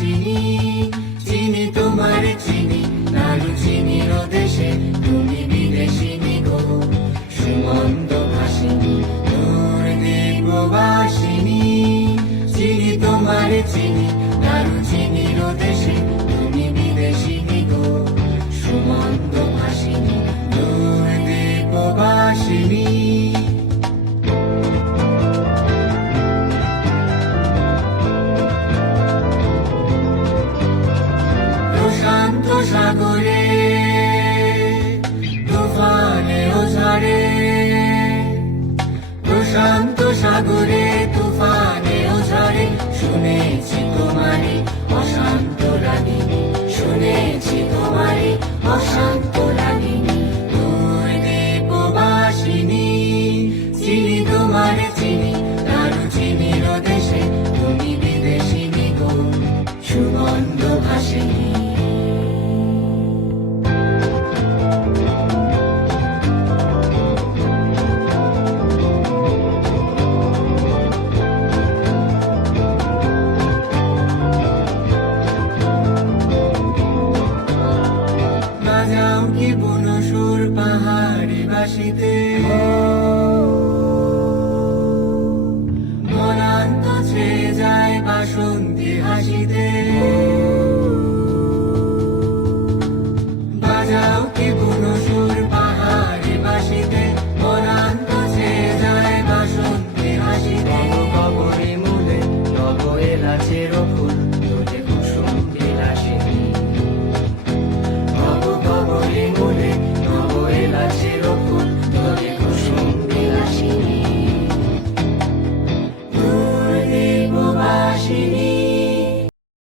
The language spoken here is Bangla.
ভাসিনি চিনি তোমার চিনি নাড়ু চিনি দেশে তুমি বিদেশিনী গো। সুমন্ত ভাসিনী দূর দীপবাসিনী চিনি তোমার চিনি প্রশান্ত সাগরে পাহাড়ি বাসিতে মনান্ত ছেয়ে যায় বাসন্তী হাসিতে। বাজাও কি বুনো সুর বাসিতে। মনান্ত ছেয়ে যায় বাসন্তী হাসিতে। কবরে মূলে তব এলাচের ফুল।